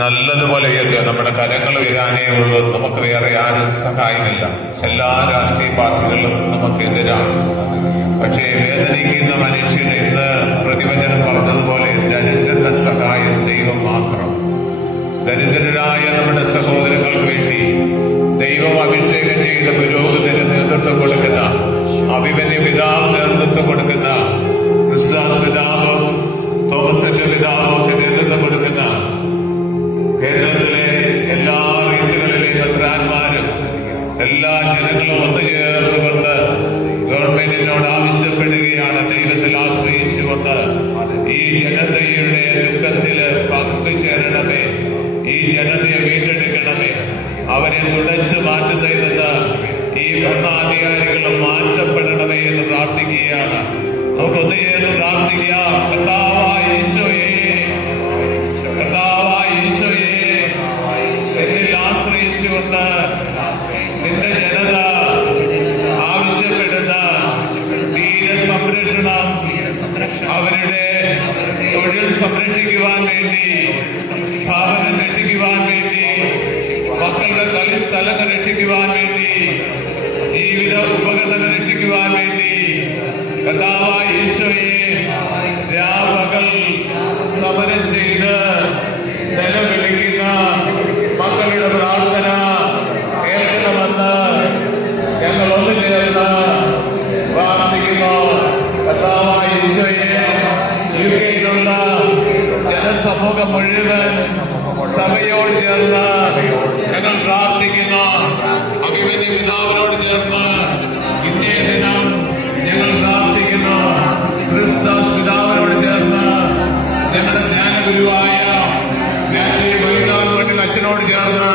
നല്ലതുപോലെ ഉയർത്തുക. നമ്മുടെ കരങ്ങൾ ഉയരാനേ ഉള്ളൂ. നമുക്ക് വേറെ ആരും സഹായമില്ല. എല്ലാ രാഷ്ട്രീയ പാർട്ടികളും നമുക്കെതിരാണ്. പക്ഷേ വേദനിക്കുന്ന മനുഷ്യന് ഇന്ന് പ്രതിവചനം പറഞ്ഞതുപോലെ ദരിദ്രന്റെ സഹായം ദൈവം മാത്രം. ദരിദ്രരായ നമ്മുടെ സഹോദരങ്ങൾക്ക് വേണ്ടി ദൈവം അഭിഷേകം ചെയ്ത പുരോഹിതന് നേതൃത്വം കൊടുക്കുന്ന, അഭിമന്യ പിതാവ് നേതൃത്വം കൊടുക്കുന്ന, ക്രിസ്തുദാസ് പിതാവും തോമസിന്റെ പിതാവും ഒക്കെ നേതൃത്വം കൊടുക്കുന്ന കേരളത്തിലെ എല്ലാ രീതികളിലെ മെത്രാന്മാരും എല്ലാ ജനങ്ങളും ഒത്തുചേർന്നുകൊണ്ട് ഗവൺമെന്റിനോട് ആവശ്യപ്പെടുകയാണ്, ദൈവത്തിൽ ആശ്രയിച്ചുകൊണ്ട് ഈ ജനതയുടെ ദുഃഖത്തില് പങ്കുചേരണമേ, ഈ ജനതയെ വീണ്ടെടുക്കണമേ, അവരെ തുടച്ചു മാറ്റുന്നതിൽ നിന്ന് ഈ ഭരണാധികാരികൾ മാറ്റപ്പെടണമേ എന്ന് പ്രാർത്ഥിക്കുകയാണ്. നമുക്ക് ഒത്തുചേർന്ന് പ്രാർത്ഥിക്കാം. കർത്താവായ ഈശോയെ, കർത്താവായ ഈശോയെ, എന്നിൽ ആശ്രയിച്ചുകൊണ്ട് നിന്റെ ജനത ആവശ്യപ്പെടുന്ന തീരസംരക്ഷണം, അവരുടെ തൊഴിൽ സംരക്ഷിക്കുവാൻ വേണ്ടി, ഭവനം രക്ഷിക്കുവാൻ വേണ്ടി, മക്കളുടെ കളിസ്ഥലങ്ങൾ രക്ഷിക്കുവാൻ വേണ്ടി, ജീവിത ഉപകരണങ്ങൾ രക്ഷിക്കുവാൻ വേണ്ടി കർത്താവായ ഈശോയെ രാപകൽ സമരം ചെയ്ത് നിലവിളിക്കുന്ന മക്കളുടെ പ്രാർത്ഥന കേൾക്കണമെന്ന് ഞങ്ങൾ ഒന്നു ചേർന്ന് പ്രാർത്ഥിക്കുന്നു. കർത്താവായ ഈശോയെ, യുകെയിലുള്ള ജനസമൂഹം മുഴുവൻ സഭയോട് ചേർന്ന് ഞങ്ങൾ പ്രാർത്ഥിക്കുന്നു. അഭിമന്യ പിതാവിനോട് ചേർന്ന് ഇന്നേ ദിനം ഞങ്ങൾ പ്രാർത്ഥിക്കുന്നു. ക്രിസ്തുദാസ് പിതാവിനോട് ചേർന്ന് ഞങ്ങളുടെ ജ്ഞാനഗുരുവായ അച്ഛനോട് ചേർന്ന്